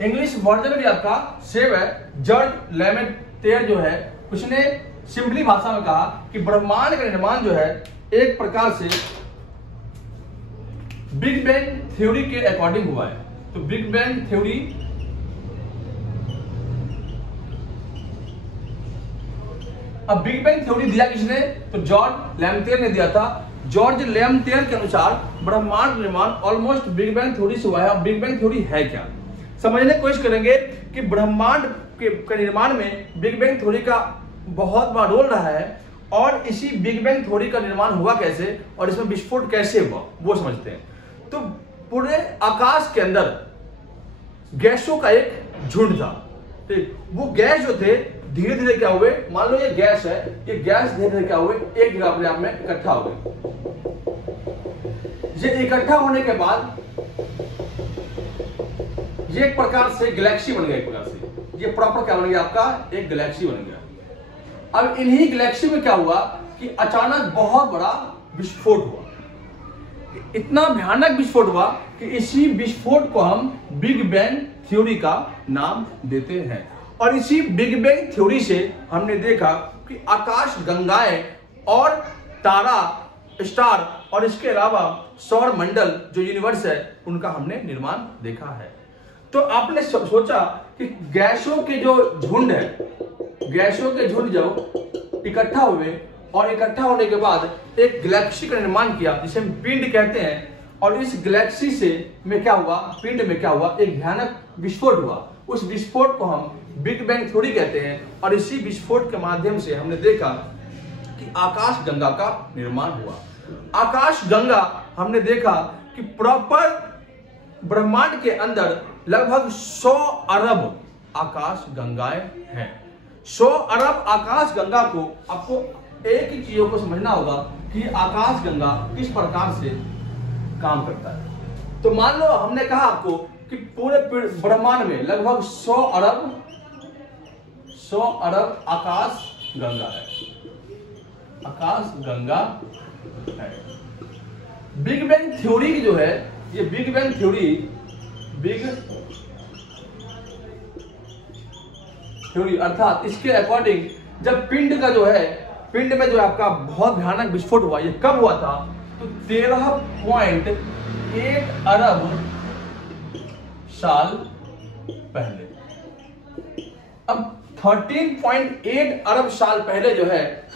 English version भी आपका save है। जॉर्ज लेमेटेयर जो है उसने सिंपली भाषा में कहा कि ब्रह्मांड का निर्माण जो है एक प्रकार से बिग बैंग थ्योरी के अकॉर्डिंग हुआ है। तो बिग बैंग थ्योरी अब बिग बैंग थ्योरी दिया किसने? तो जॉर्ज लेमेटेयर ने दिया था। जॉर्ज लेमेटेयर के अनुसार ब्रह्मांड निर्माण ऑलमोस्ट बिग बैंग थ्योरी से हुआ है। अब बिग बैंग थ्योरी है क्या, समझने की कोशिश करेंगे कि ब्रह्मांड के निर्माण में बिग बैंग थ्योरी का बहुत बड़ा रोल रहा है और इसी बिग बैंग थ्योरी का निर्माण हुआ कैसे और इसमें विस्फोट कैसे हुआ वो समझते हैं। तो पूरे आकाश के अंदर गैसों का एक झुंड था। ठीक, वो गैस जो थे धीरे धीरे क्या हुए, मान लो ये गैस है, ये गैस धीरे धीरे क्या हुए एक जगह अपने आप में इकट्ठा हो गए। ये इकट्ठा होने के बाद ये एक प्रकार से गैलेक्सी बन गया। एक प्रकार से ये प्रॉपर क्या बन गया आपका, एक गैलेक्सी बन गया। अब इन्हीं गैलेक्सी में क्या हुआ कि अचानक बहुत बड़ा विस्फोट हुआ। इतना भयानक विस्फोट हुआ कि इसी विस्फोट को हम बिग बैंग थ्योरी का नाम देते हैं। और इसी बिग बैंग थ्योरी से हमने देखा कि आकाश गंगाएं और तारा स्टार और इसके अलावा सौर मंडल जो यूनिवर्स है उनका हमने निर्माण देखा है। तो आपने सोचा कि गैसों के जो झुंड है, गैसों के झुंड जब इकट्ठा हुए और इकट्ठा होने के बाद एक गैलेक्सी का निर्माण किया जिसे हम पिंड कहते हैं। और इस गैलेक्सी से में क्या हुआ, पिंड में क्या हुआ, एक भयानक विस्फोट हुआ। उस विस्फोट को हम बिग बैंग थ्योरी कहते हैं। और इसी विस्फोट के माध्यम से हमने देखा कि आकाश गंगा का निर्माण हुआ। आकाश गंगा हमने देखा कि प्रॉपर ब्रह्मांड के अंदर लगभग 100 अरब आकाश गंगाएं हैं। 100 अरब आकाश गंगा को आपको एक ही चीजों को समझना होगा कि आकाश गंगा किस प्रकार से काम करता है। तो मान लो हमने कहा आपको कि पूरे ब्रह्मांड में लगभग 100 अरब आकाश गंगा है। आकाश गंगा है। बिग बैंग थ्योरी की जो है ये बिग बैंग थ्योरी अर्थात इसके अकॉर्डिंग जब पिंड का जो है, पिंड में जो आपका बहुत भयानक विस्फोट हुआ, ये कब हुआ था? तो 13.8 अरब साल पहले। अब 13.8 अरब साल पहले जो है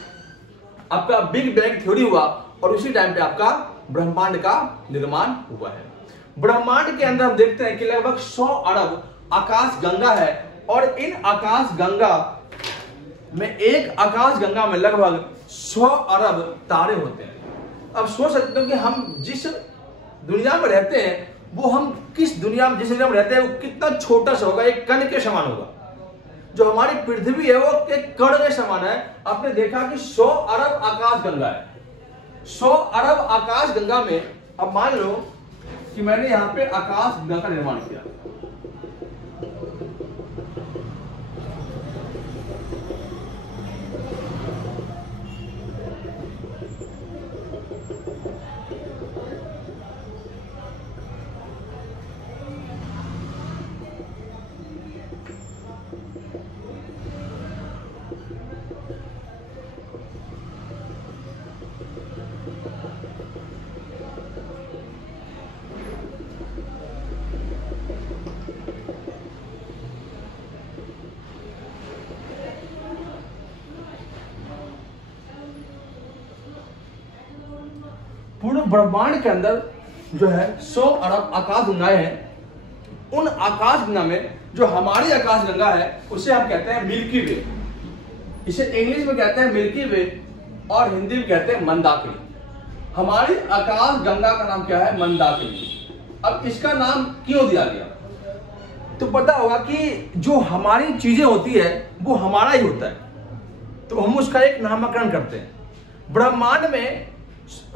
आपका बिग बैंग थ्योरी हुआ और उसी टाइम पे आपका ब्रह्मांड का निर्माण हुआ है। ब्रह्मांड के अंदर हम देखते हैं कि लगभग 100 अरब आकाश गंगा है और इन आकाश गंगा में एक आकाश गंगा में लगभग 100 अरब तारे होते हैं। अब सोच सकते हो कि हम जिस दुनिया में रहते हैं वो हम किस दुनिया में, जिस दुनिया में रहते हैं वो कितना छोटा सा होगा, एक कण के समान होगा। जो हमारी पृथ्वी है वो एक कण के समान है। आपने देखा कि 100 अरब आकाश गंगा है। 100 अरब आकाश गंगा में अब मान लो कि मैंने यहां पे आकाश गंगा का निर्माण किया। पूर्ण ब्रह्मांड के अंदर जो है 100 अरब आकाश गंगाएं हैं। उन आकाश गंगा में जो हमारी आकाश गंगा है उसे हम कहते हैं मिल्की वे। इसे इंग्लिश में कहते हैं मिल्की वे और हिंदी में कहते हैं मंदाकिनी। हमारी आकाश गंगा का नाम क्या है? मंदाकिनी। अब इसका नाम क्यों दिया गया? तो पता होगा कि जो हमारी चीजें होती है वो हमारा ही होता है, तो हम उसका एक नामकरण करते हैं। ब्रह्मांड में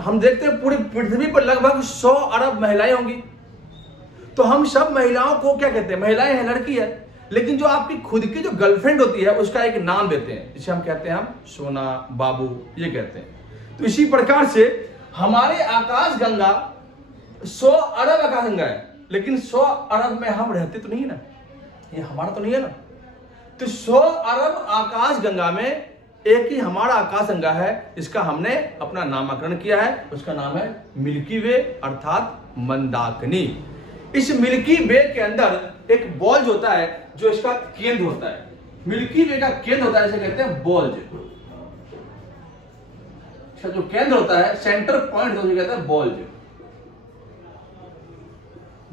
हम देखते हैं पूरी पृथ्वी पर लगभग 100 अरब महिलाएं होंगी। तो हम सब महिलाओं को क्या कहते हैं? महिलाएं हैं, लड़की है। लेकिन जो आपकी खुद की जो गर्लफ्रेंड होती है उसका एक नाम देते हैं, जिसे हम कहते हैं हम सोना, बाबू, ये कहते हैं। तो इसी प्रकार से हमारे आकाश गंगा 100 अरब आकाश गंगा है, लेकिन 100 अरब में हम रहते तो नहीं ना। ये हमारा तो नहीं है ना। तो 100 अरब आकाश गंगा में एक ही हमारा आकाश गंगा है, इसका हमने अपना नामकरण किया है, उसका नाम है मिल्की वे अर्थात मंदाकिनी। इस मिल्की वे के अंदर एक बॉल्ज होता है जो इसका केंद्र होता है। मिल्की वे का केंद्र होता है, इसे कहते हैं बॉल्ज। इसका जो केंद्र होता है, सेंटर पॉइंट होता है, कहते हैं बॉल्ज।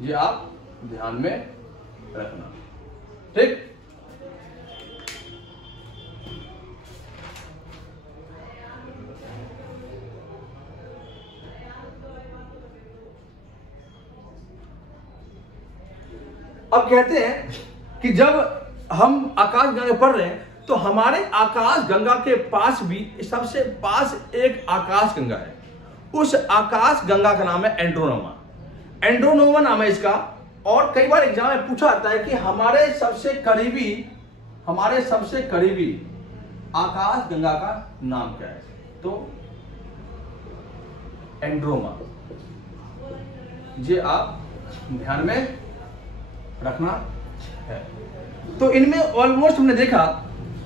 ये आप ध्यान में रखना, ठीक। अब कहते हैं कि जब हम आकाश गंगा पढ़ रहे हैं तो हमारे आकाश गंगा के पास भी सबसे पास एक आकाश गंगा है। उस आकाश गंगा का नाम है एंड्रोनोमा। एंड्रोनोमा नाम है इसका। और कई बार एग्जाम में पूछा जाता है कि हमारे सबसे करीबी आकाश गंगा का नाम क्या है, तो एंड्रोमा। ये आप ध्यान में रखना है। तो इनमें ऑलमोस्ट हमने देखा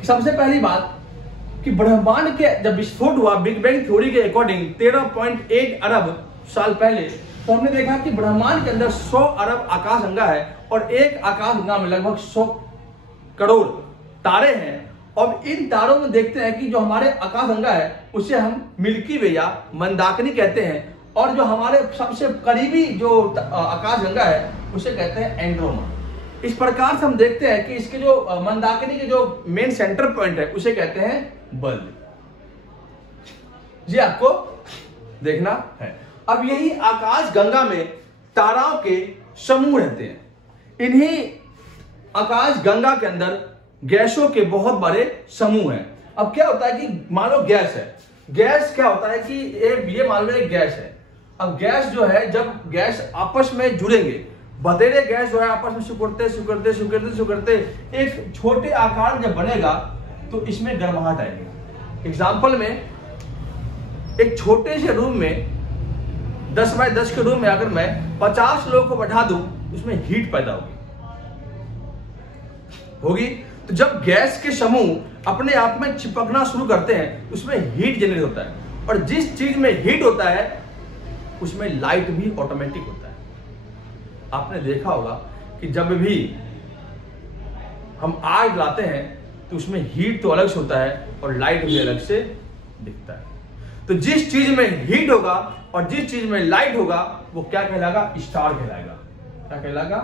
कि सबसे पहली बात कि ब्रह्मांड के जब विस्फोट हुआ बिग बैंग थ्योरी के अकॉर्डिंग 13.8 अरब साल पहले, तो हमने देखा कि ब्रह्मांड के अंदर 100 अरब आकाश गंगा है और एक आकाश गंगा में लगभग 100 करोड़ तारे हैं। और इन तारों में देखते हैं कि जो हमारे आकाश गंगा है उसे हम मिल्की वे या मंदाकिनी कहते हैं, और जो हमारे सबसे करीबी जो आकाश गंगा है उसे कहते हैं एंड्रोमा। इस प्रकार से हम देखते हैं कि इसके जो मंदाकिनी के जो मेन सेंटर पॉइंट है उसे कहते हैं बल्ब। ये आपको देखना है। अब यही आकाश गंगा में ताराओं के समूह रहते हैं। इन्हीं आकाश गंगा के अंदर गैसों के बहुत बड़े समूह हैं। अब क्या होता है कि मान लो गैस है, गैस क्या होता है कि ये मान लो एक गैस है। अब गैस जो है, जब गैस आपस में जुड़ेंगे, बतेरे गैस जो है आपस में सुकड़ते एक छोटे आकार जब बनेगा तो इसमें गर्माहट आएगी। एग्जाम्पल में एक छोटे से रूम में 10 बाय 10 के रूम में अगर मैं 50 लोगों को बैठा दूं, उसमें हीट पैदा होगी। तो जब गैस के समूह अपने आप में चिपकना शुरू करते हैं उसमें हीट जनरेट होता है, और जिस चीज में हीट होता है उसमें लाइट भी ऑटोमेटिक होता है। आपने देखा होगा कि जब भी हम आग लाते हैं तो उसमें हीट तो अलग से होता है और लाइट भी अलग से दिखता है। तो जिस चीज में हीट होगा और जिस चीज में लाइट होगा वो क्या कहलाएगा? स्टार कहलाएगा। क्या कहलाएगा?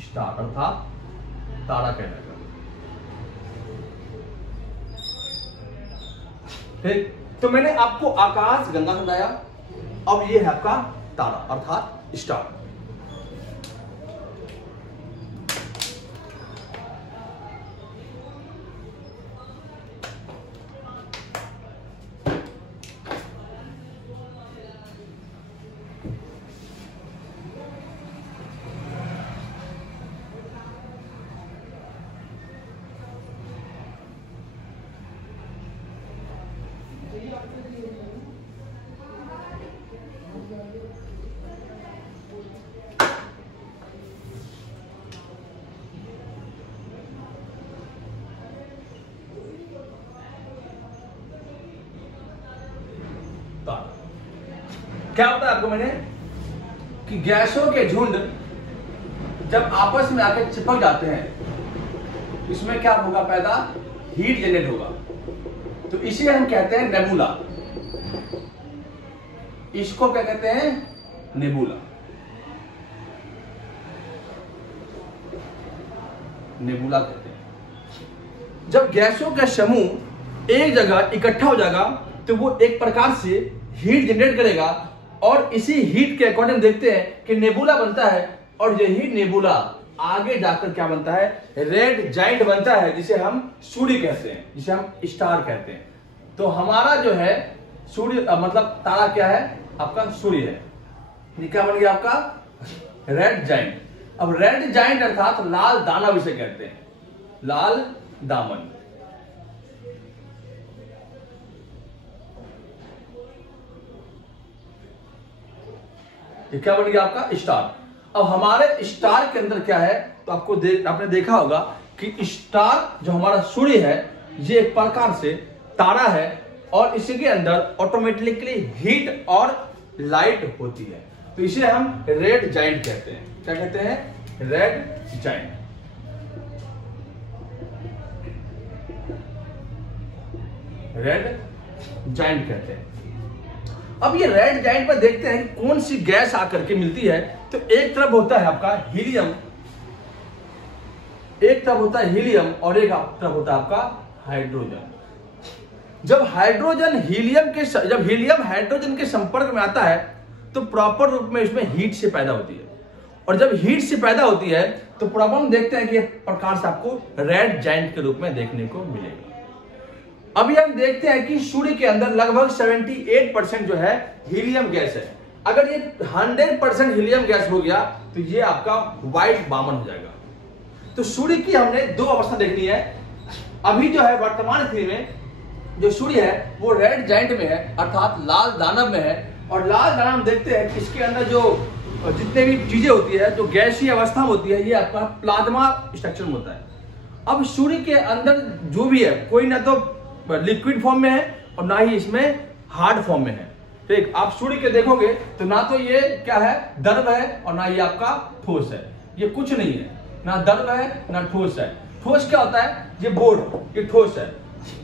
स्टार अर्थात तारा कहलाएगा। ठीक, तो मैंने आपको आकाश गंगा समझाया। अब ये है आपका तारा अर्थात स्टार। क्या होता है आपको मैंने कि गैसों के झुंड जब आपस में आकर चिपक जाते हैं इसमें क्या होगा? पैदा हीट जनरेट होगा। तो इसे हम कहते हैं नेबुला। इसको क्या कहते हैं? नेबुला। नेबुला कहते हैं। जब गैसों का समूह एक जगह इकट्ठा हो जाएगा तो वो एक प्रकार से हीट जनरेट करेगा, और इसी हीट के अकॉर्डिंग देखते हैं कि नेबुला बनता है, और यही नेबुला आगे जाकर क्या बनता है? रेड जाइंट बनता है, जिसे हम सूर्य कहते हैं, जिसे हम स्टार कहते हैं। तो हमारा जो है सूर्य मतलब तारा क्या है? आपका सूर्य है। ये क्या बन गया आपका? Red giant. अब रेड जाइंट अर्थात लाल दानव इसे कहते हैं, लाल दामन। ये क्या बन गया आपका? स्टार। अब हमारे स्टार के अंदर क्या है, तो आपने देखा होगा कि स्टार जो हमारा सूर्य है ये एक प्रकार से तारा है और इसके अंदर ऑटोमेटिकली हीट और लाइट होती है, तो इसे हम रेड जाइंट कहते हैं। क्या कहते हैं? Red giant. रेड जाइंट कहते हैं। अब ये रेड जाइंट में देखते हैं कि कौन सी गैस आकर के मिलती है। तो एक तरफ होता है आपका हीलियम, एक तरफ होता है हीलियम और एक तरफ होता है आपका हाइड्रोजन। जब हीलियम हाइड्रोजन के संपर्क में आता है तो प्रॉपर रूप में इसमें हीट से पैदा होती है, और जब हीट से पैदा होती है तो प्रॉपर हम देखते हैं कि प्रकार से आपको रेड जाइंट के रूप में देखने को मिलेगा। अभी हम देखते हैं कि सूर्य के अंदर लगभग 78% जो है हीलियम गैस है। अगर ये 100% हीलियम गैस हो गया तो ये आपका व्हाइट वामन हो जाएगा। तो सूर्य की हमने दो अवस्था देखनी है। अभी जो है वर्तमान स्थिति में जो सूर्य है वो रेड जाइंट में है, अर्थात लाल दानव में है। और लाल दानव देखते हैं कि इसके अंदर जो जितने भी चीजें होती है, जो गैसीय अवस्था होती है, ये आपका प्लाज्मा स्ट्रक्चर में होता है। अब सूर्य के अंदर जो भी है कोई ना तो लिक्विड फॉर्म में है और ना ही इसमें हार्ड फॉर्म में है। ठीक, आप सूर्य के देखोगे तो ना तो ये क्या है, द्रव है और ना ये आपका ठोस है। ये कुछ नहीं है, ना द्रव है ना ठोस है। ठोस क्या होता है? ये बोर्ड, ये ठोस है।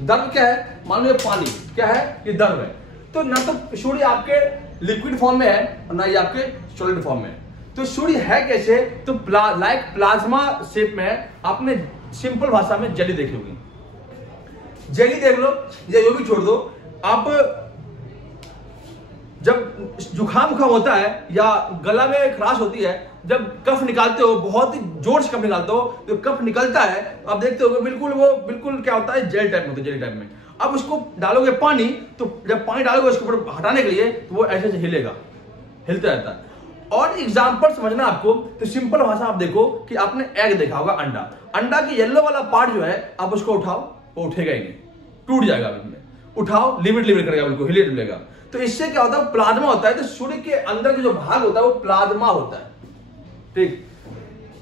द्रव क्या है? मान लो ये पानी, क्या है? ये द्रव है। तो ना तो सूर्य आपके लिक्विड फॉर्म में है और ना ये आपके सॉलिड फॉर्म में है। तो सूर्य है कैसे? तो लाइक प्लाज्मा शेप में है। आपने सिंपल भाषा में जेली देखी होगी, जेली देख लो या यो भी छोड़ दो। आप जब जुकाम होता है या गला में खराश होती है, जब कफ निकालते हो, बहुत ही जोर से कफ निकालते हो, तो कफ निकलता है, आप देखते हो बिल्कुल क्या होता है, जेल टाइप में होता है, जेली टाइप में। अब उसको डालोगे पानी, तो जब पानी डालोगे उसके ऊपर हटाने के लिए तो वो ऐसे हिलेगा, हिलता रहता है। और एग्जाम्पल समझना आपको, तो सिंपल भाषा आप देखो कि आपने एग देखा होगा, अंडा। अंडा की येलो वाला पार्ट जो है, आप उसको उठाओ, वो उठेगा ही नहीं, टूट जाएगा। उठाओ, लिमिट करेगा, बिल्कुल हिले डुलेगा। तो इससे क्या होता है? प्लाज्मा होता है। तो सूर्य के अंदर का जो भाग होता है वो प्लाज्मा होता है। ठीक,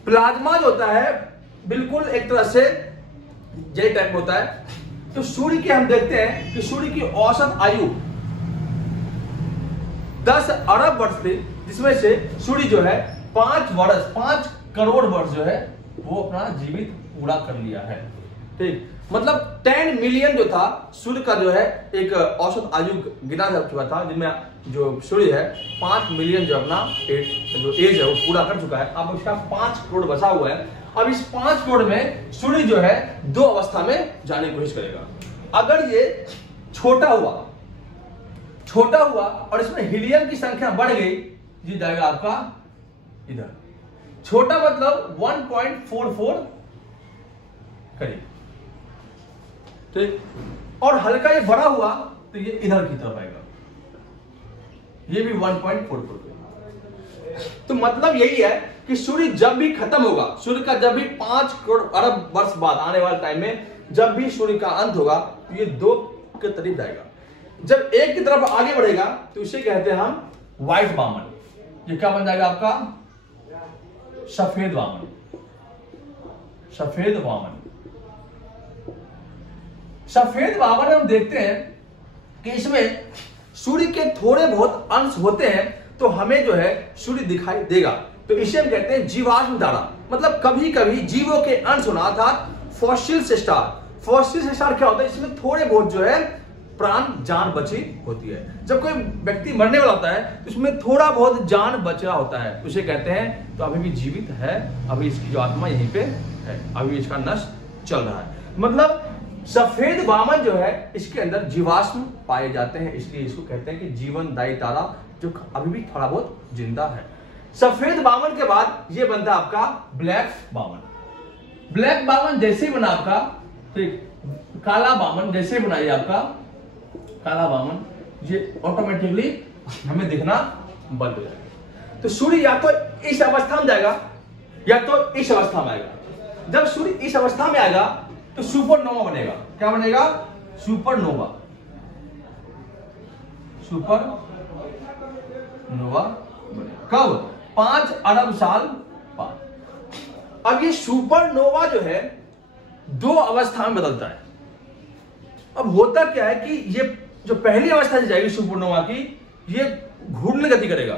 प्लाज्मा जो होता है बिल्कुल एक तरह से जेल टाइप होता है। तो सूर्य के हम देखते हैं कि सूर्य की औसत आयु 10 अरब वर्ष थी, जिसमें से सूर्य जो है 5 करोड़ वर्ष जो है वो अपना जीवित पूरा कर लिया है। ठीक, मतलब 10 मिलियन जो था सूर्य का जो है एक औसत आयु गिना जा चुका था, जिनमें जो सूर्य है 5 मिलियन जो अपना जो एज है वो पूरा कर चुका है। अब उसका 5 करोड़ बचा हुआ है। अब इस 5 करोड़ में सूर्य जो है दो अवस्था में जाने की कोशिश करेगा। अगर ये छोटा हुआ और इसमें हीलियम की संख्या बढ़ गई, ये जाएगा आपका इधर। छोटा मतलब 1.44 करीब। ठीक, और हल्का ये बड़ा हुआ तो ये इधर की तरफ आएगा, ये भी 1.44। तो मतलब यही है कि सूर्य जब भी खत्म होगा, सूर्य का जब भी 5 करोड़ अरब वर्ष बाद आने वाले टाइम में जब भी सूर्य का अंत होगा तो ये दो के करीब जाएगा। जब एक की तरफ आगे बढ़ेगा तो इसे कहते हैं हम व्हाइट वामन। ये क्या बन जाएगा आपका? सफेद वामन। सफेद वामन हम देखते हैं कि इसमें सूर्य के थोड़े बहुत अंश होते हैं, तो हमें जो है सूर्य दिखाई देगा। तो इसे हम कहते हैं जीवाश्म तारा। मतलब कभी कभी जीवों के अंश होना था। फॉसिल्स स्टार क्या होता है? इसमें थोड़े बहुत जो है प्राण जान बची होती है। जब कोई व्यक्ति मरने वाला होता है तो इसमें थोड़ा बहुत जान बचा होता है, उसे कहते हैं तो अभी भी जीवित है, अभी इसकी जो आत्मा यहीं पे है, अभी इसका नष्ट चल रहा है। मतलब सफेद वामन जो है इसके अंदर जीवाश्म पाए जाते हैं, इसलिए इसको कहते हैं कि जीवनदायी तारा जो अभी भी थोड़ा बहुत जिंदा है। सफेद वामन के बाद ये बनता है आपका ब्लैक वामन। ब्लैक वामन जैसे ही बना आपका, ठीक, काला वामन जैसे ही बनाइए आपका काला वामन, ये ऑटोमेटिकली हमें दिखना बंद हो जाएगा। तो सूर्य या तो इस अवस्था में जाएगा या तो इस अवस्था में आएगा। जब सूर्य इस अवस्था में आएगा तो सुपरनोवा बनेगा। क्या बनेगा? सुपरनोवा। सुपरनोवा बनेगा। कब? 5 अरब साल बाद। अब ये सुपरनोवा जो है 2 अवस्था में बदलता है। अब होता क्या है कि ये जो पहली अवस्था जाएगी सुपरनोवा की, ये घूर्णन गति करेगा।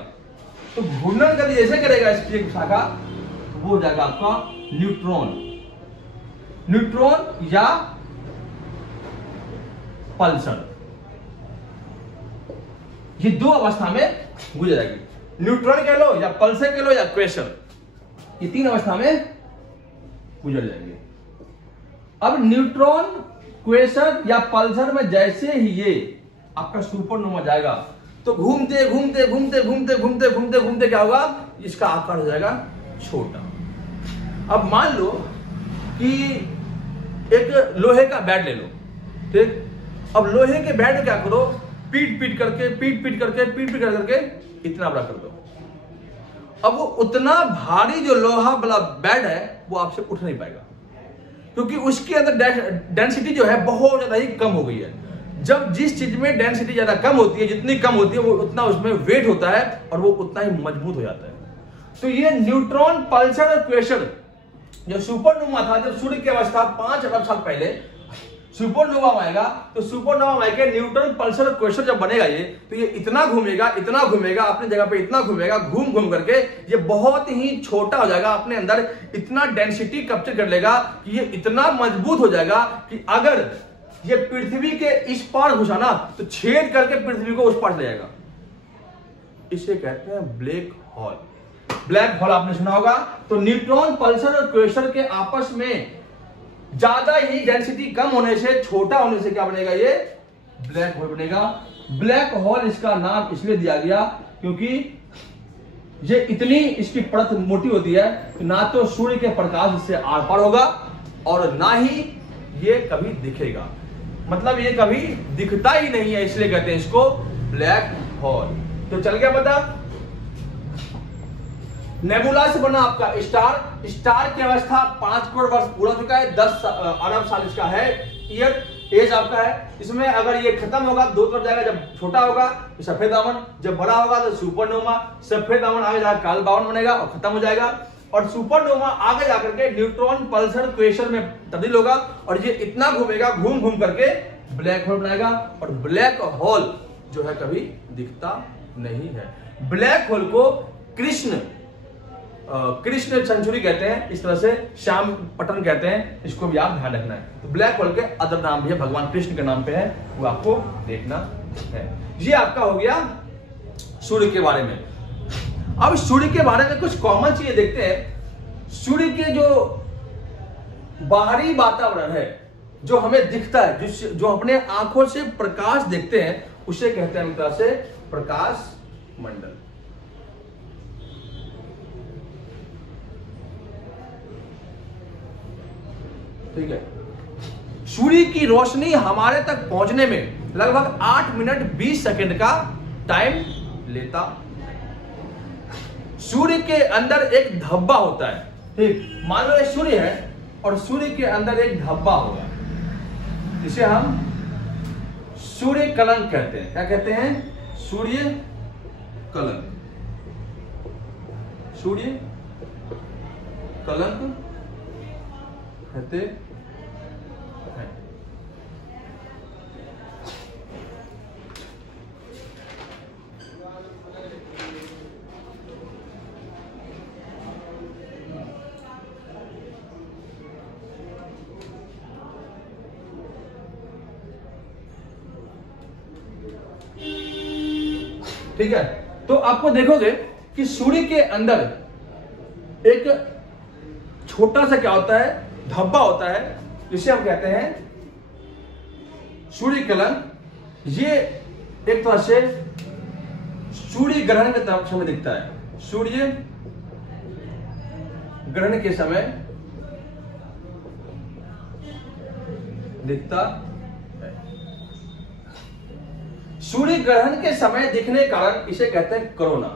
तो घूर्णन गति जैसे करेगा इसकी एक शाखा, तो वो हो जाएगा आपका न्यूट्रॉन, न्यूट्रॉन या पल्सर। ये 2 अवस्था में गुजर जाएगी, न्यूट्रॉन कह लो या पल्सर कह लो या क्वेसर, ये 3 अवस्था में गुजर जाएंगे। अब न्यूट्रॉन, क्वेसर या पल्सर में जैसे ही ये आपका सुपरनोवा जाएगा, तो घूमते घूमते घूमते घूमते घूमते घूमते घूमते क्या होगा, इसका आकार हो जाएगा छोटा। अब मान लो कि एक लोहे का बैट ले लो, ठीक। अब लोहे के बैट में क्या करो, पीट पीट करके इतना बड़ा कर दो। अब वो उतना भारी जो लोहा वाला बैट है वो आपसे उठ नहीं पाएगा, क्योंकि उसके अंदर डेंसिटी जो है बहुत ज्यादा ही कम हो गई है। जब जिस चीज में डेंसिटी ज्यादा कम होती है, जितनी कम होती है, वो उतना उसमें वेट होता है और वो उतना ही मजबूत हो जाता है। तो ये न्यूट्रॉन, पल्सर और क्वेसर जो सुपरनोवा था, जब सूर्य की अवस्था 5 अरब साल पहले सुपरनोवा आएगा, तो सुपरनोवा आएगा न्यूट्रॉन, पल्सर और क्वेसर जब बनेगा ये, तो ये इतना घूमेगा अपनी जगह पे, इतना घूमेगा, घूम घूम करके ये बहुत ही छोटा हो जाएगा, अपने अंदर इतना डेंसिटी कैप्चर कर लेगा कि ये इतना मजबूत हो जाएगा कि अगर ये पृथ्वी के इस पार घुसा ना, तो छेद करके पृथ्वी को उस पार ले जाएगा। इसे कहते हैं ब्लैक होल। ब्लैक होल आपने सुना होगा। तो न्यूट्रॉन, पल्सर और क्वेसर के आपस में ज्यादा ही डेंसिटी कम होने से, छोटा होने से क्या बनेगा, ये ब्लैक होल बनेगा। ब्लैक होल इसका नाम इसलिए दिया गया क्योंकि ये इतनी इसकी परत मोटी होती है कि ना तो सूर्य के प्रकाश इससे आर पार होगा और ना ही ये कभी दिखेगा, मतलब ये कभी दिखता ही नहीं है, इसलिए कहते हैं इसको ब्लैक होल। तो चल गया पता। नेबुला से बना आपका स्टार। स्टार की अवस्था 5 करोड़ वर्ष पूरा चुका है, 10 अरब साल इसका है ईयर एज आपका है। इसमें अगर ये खत्म होगा 2 तरफ जाएगा, जब छोटा होगा तो सफेद अमन, जब बड़ा होगा तो सुपरनोवा। सफेद अमन आगे जाकर काल बावन बनेगा और खत्म हो जाएगा, और सुपरनोवा आगे जाकर के न्यूट्रॉन, पल्सर, क्वेसर में तब्दील होगा और ये इतना घूमेगा, घूम घूम करके ब्लैक होल बनाएगा। और ब्लैक होल जो है कभी दिखता नहीं है। ब्लैक होल को कृष्ण सेंचुरी कहते हैं, इस तरह से श्याम पटन कहते हैं, इसको भी आप ध्यान रखना है। तो ब्लैक होल के अदर नाम भी है, भगवान कृष्ण के नाम पे है, वो आपको देखना है। ये आपका हो गया सूर्य के बारे में। अब सूर्य के बारे में कुछ कॉमन चीजें देखते हैं। सूर्य के जो बाहरी वातावरण है, जो हमें दिखता है, जो अपने आंखों से प्रकाश देखते हैं, उसे कहते हैं एक तरह से प्रकाश मंडल। ठीक है। सूर्य की रोशनी हमारे तक पहुंचने में लगभग 8 मिनट 20 सेकंड का टाइम लेता। सूर्य के अंदर एक धब्बा होता है, ठीक। मान लो ये सूर्य है और सूर्य के अंदर एक धब्बा होगा, जिसे हम सूर्य कलंक कहते हैं। क्या कहते हैं? सूर्य कलंक। सूर्य कलंक कहते हैं। ठीक है। तो आपको देखोगे कि सूर्य के अंदर एक छोटा सा क्या होता है, धब्बा होता है, जिसे हम कहते हैं सूर्य कलंक। ये एक तरह से सूर्य ग्रहण के समय दिखता है। सूर्य ग्रहण के समय दिखता है। सूर्य ग्रहण के समय दिखने के कारण इसे कहते हैं कोरोना।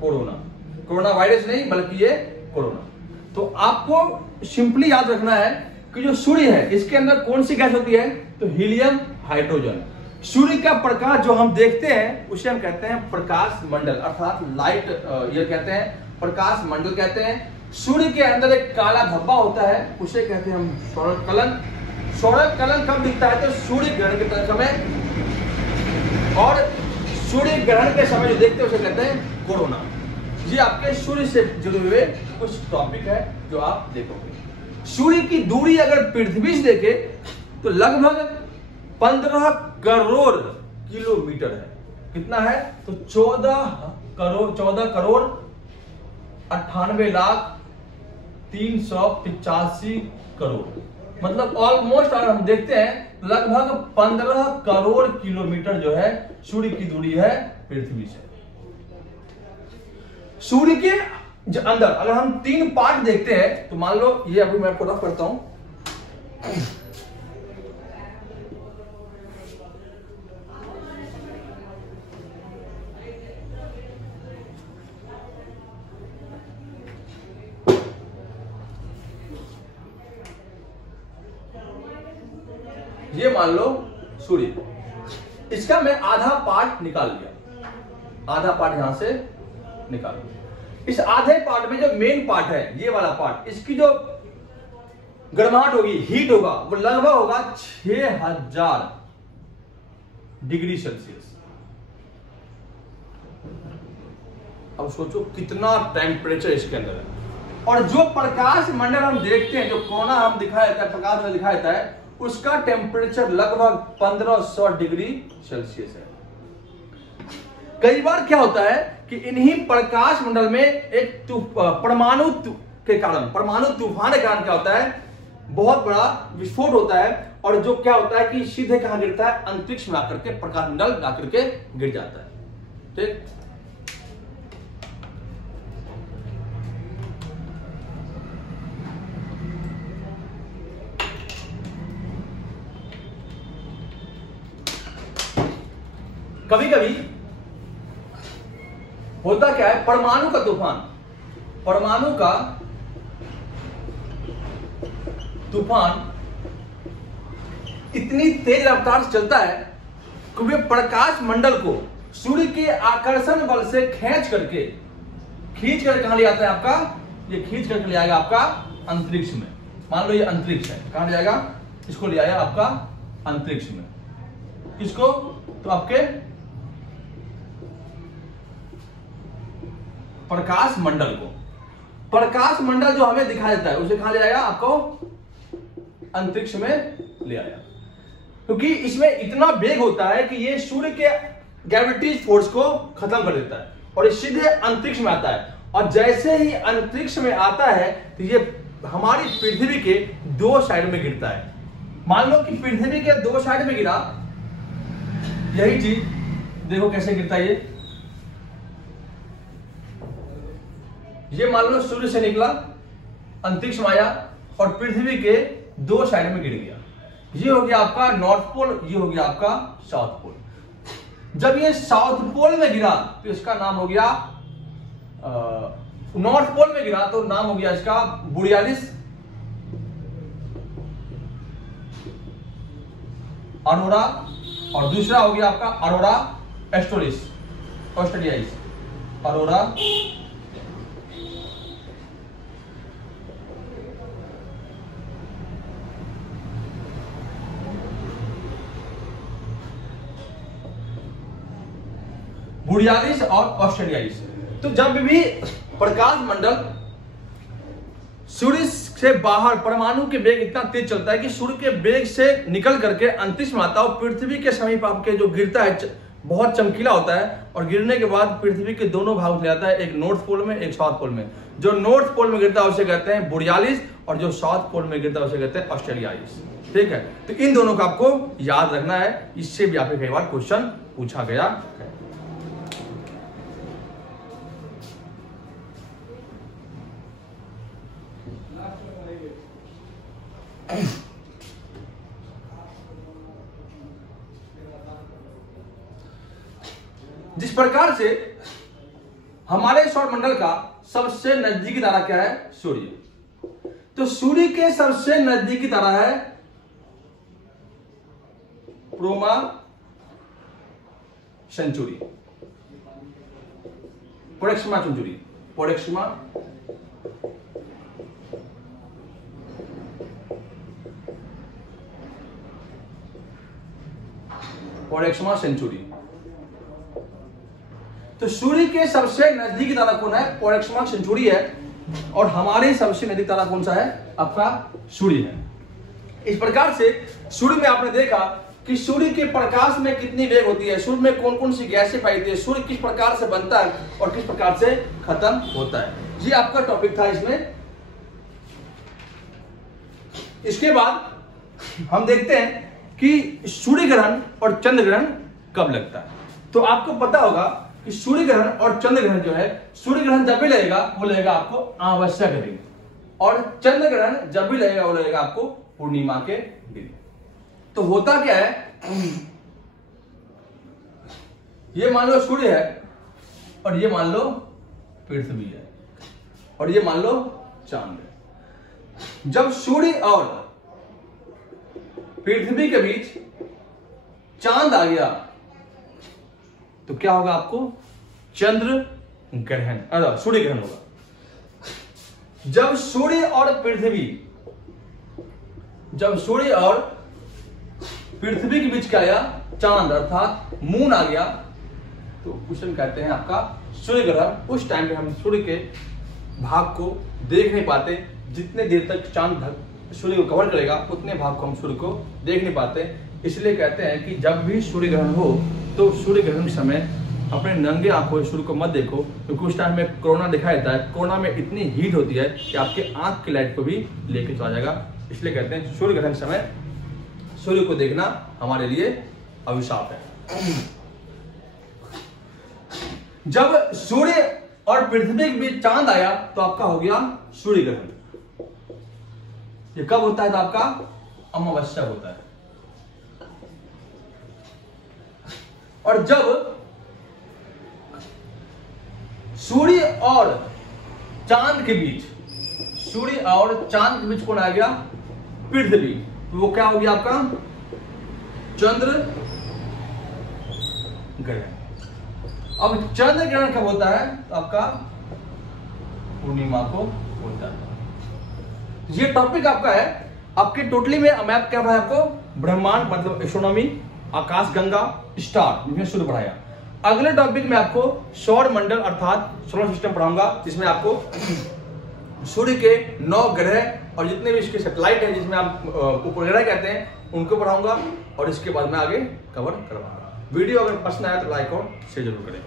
कोरोना वायरस नहीं, बल्कि ये कोरोना। तो आपको सिंपली याद रखना है कि जो सूर्य है, इसके अंदर कौन सी गैस होती है? तो हीलियम, हाइड्रोजन। सूर्य का प्रकाश जो हम देखते हैं उसे हम कहते हैं प्रकाश मंडल, अर्थात लाइट ये कहते हैं, प्रकाश मंडल कहते हैं। सूर्य के अंदर एक काला धब्बा होता है, उसे कहते हैं हम सौर कलन। सौर कलन कब दिखता है? तो सूर्य ग्रहण के समय, और सूर्य ग्रहण के समय जो देखते हैं उसे कहते हैं कोरोना। ये आपके सूर्य से जुड़े हुए कुछ टॉपिक है जो आप देखोगे। सूर्य की दूरी अगर पृथ्वी से देखे तो लगभग 15 करोड़ किलोमीटर है। कितना है? तो 14 करोड़ 98,385 करोड़, मतलब ऑलमोस्ट अगर हम देखते हैं लगभग 15 करोड़ किलोमीटर जो है सूर्य की दूरी है पृथ्वी से। सूर्य के अंदर अगर हम 3 पार्ट देखते हैं तो मान लो ये अभी मैं आपको रफ करता हूं। ये मान लो सूर्य, इसका मैं आधा पार्ट निकाल लिया, आधा पार्ट यहां से निकाल लिया। इस आधे पार्ट में जो मेन पार्ट है ये वाला पार्ट, इसकी जो गर्माहट होगी, हीट होगा, वो लगभग होगा 6000 डिग्री सेल्सियस। अब सोचो कितना टेम्परेचर इसके अंदर है। और जो प्रकाश मंडल हम देखते हैं, जो कोना हम दिखाया जाता है, प्रकाश में दिखाया जाता है, उसका टेम्परेचर लगभग 1500 डिग्री सेल्सियस है। कई बार क्या होता है कि इन्हीं प्रकाश मंडल में एक परमाणु के कारण, परमाणु तूफान के कारण क्या होता है, बहुत बड़ा विस्फोट होता है, और जो क्या होता है कि सीधे कहां गिरता है? अंतरिक्ष में आकर के, प्रकाश मंडल आकर के गिर जाता है। ठीक, कभी कभी होता क्या है, परमाणु का तूफान, परमाणु का तूफान इतनी तेज रफ्तार से चलता है कि वे प्रकाश मंडल को सूर्य के आकर्षण बल से खींच करके कहां ले आता है आपका? ये खींच करके ले आएगा आपका अंतरिक्ष में। मान लो ये अंतरिक्ष है, कहां ले आएगा? इसको ले आया आपका अंतरिक्ष में। किसको? तो आपके प्रकाश मंडल को। प्रकाश मंडल जो हमें दिखाई देता है उसे कहां ले आया? आपको अंतरिक्ष में ले आया, क्योंकि इसमें इतना वेग होता है कि ये सूर्य के ग्रेविटी फोर्स को खत्म कर देता है और ये सीधे अंतरिक्ष में आता है। और जैसे ही अंतरिक्ष में आता है तो ये हमारी पृथ्वी के 2 साइड में गिरता है। मान लो कि पृथ्वी के 2 साइड में गिरा, यही चीज देखो कैसे गिरता है। ये मान लो सूर्य से निकला, अंतरिक्ष में आया और पृथ्वी के 2 साइड में गिर गया। ये हो गया आपका नॉर्थ पोल, ये हो गया आपका साउथ पोल। जब ये साउथ पोल में गिरा तो इसका नाम हो गया, नॉर्थ पोल में गिरा तो नाम हो गया इसका बोरियालिस अरोरा, और दूसरा हो गया आपका अरोरा ऑस्ट्रेलियाइस अरोरा बोरियालिस और ऑस्ट्रेलियाइस। तो जब भी प्रकाश मंडल सूर्य से बाहर, परमाणु के वेग इतना तेज चलता है कि सूर्य के वेग से निकल करके अंतरिक्ष में आता है और पृथ्वी के समीप आपके जो गिरता है बहुत चमकीला होता है, और गिरने के बाद पृथ्वी के दोनों भाग ले जाता है, एक नॉर्थ पोल में एक साउथ पोल में। जो नॉर्थ पोल में गिरता है उसे कहते हैं बोरियालिस, और जो साउथ पोल में गिरता है उसे कहते हैं ऑस्ट्रेलियाइस। ठीक है, तो इन दोनों का आपको याद रखना है, इससे भी आपके कई बार क्वेश्चन पूछा गया है। जिस प्रकार से हमारे सौरमंडल का सबसे नजदीकी तारा क्या है? सूर्य। तो सूर्य के सबसे नजदीकी तारा है Proxima Centauri, Proxima Centauri, Proxima Proxima Centauri. तो सूर्य के सबसे नजदीकी तारा कौन है? प्रोक्सिमा सेंचुरी है। और हमारे सबसे नजदीक तारा कौन सा है? आपका सूर्य है। इस प्रकार से सूर्य में आपने देखा कि सूर्य के प्रकाश में कितनी वेग होती है, सूर्य में कौन कौन सी गैसें पाई जाती है, सूर्य किस प्रकार से बनता है और किस प्रकार से खत्म होता है। ये आपका टॉपिक था इसमें। इसके बाद हम देखते हैं कि सूर्य ग्रहण और चंद्र ग्रहण कब लगता है। तो आपको पता होगा कि सूर्य ग्रहण और चंद्र ग्रहण जो है, सूर्य ग्रहण जब भी लगेगा वो लगेगा आपको अमावस्या के दिन, और चंद्र ग्रहण जब भी लगेगा वो लगेगा आपको पूर्णिमा के दिन। तो होता क्या है, ये मान लो सूर्य है और ये मान लो पृथ्वी है और ये मान लो चांद है। जब सूर्य और पृथ्वी के बीच चांद आ गया तो क्या होगा? आपको चंद्र ग्रहण, सूर्य ग्रहण होगा। जब सूर्य और पृथ्वी के बीच क्या आया? चांद अर्थात मून आ गया, तो उसे कहते हैं आपका सूर्य ग्रहण। उस टाइम पे हम सूर्य के भाग को देख नहीं पाते। जितने देर तक चांद सूर्य को कवर करेगा उतने भाग को हम सूर्य को देख नहीं पाते। इसलिए कहते हैं कि जब भी सूर्य ग्रहण हो तो सूर्य ग्रहण के समय अपने नंगे आंखों से सूर्य को मत देखो, क्योंकि उस टाइम में कोरोना दिखाई देता है। कोरोना में इतनी हीट होती है कि आपके आंख की लाइट को भी लेके चला जाएगा। इसलिए कहते हैं सूर्य ग्रहण समय सूर्य को देखना हमारे लिए अभिशाप है। जब सूर्य और पृथ्वी के बीच चांद आया तो आपका हो गया सूर्य ग्रहण। ये कब होता है? तो आपका अमावस्या होता है। और जब सूर्य और चांद के बीच कौन आ गया? पृथ्वी। तो वो क्या हो गया आपका? चंद्र ग्रहण। अब चंद्र ग्रहण कब होता है? तो आपका पूर्णिमा को होता है। ये टॉपिक आपका है। आपके टोटली में मैप क्या पढ़ाया आपको? ब्रह्मांड मतलब एस्ट्रोनॉमी, आकाश गंगा, स्टार, जिसमें सूर्य पढ़ाया। अगले टॉपिक में आपको सौर मंडल अर्थात सोलर सिस्टम पढ़ाऊंगा, जिसमें आपको सूर्य के 9 ग्रह और जितने भी इसके सैटेलाइट हैं, जिसमें आप उपग्रह कहते हैं, उनको पढ़ाऊंगा। और इसके बाद मैं आगे कवर करवाऊंगा। वीडियो अगर पसंद आया तो लाइक और शेयर जरूर करें।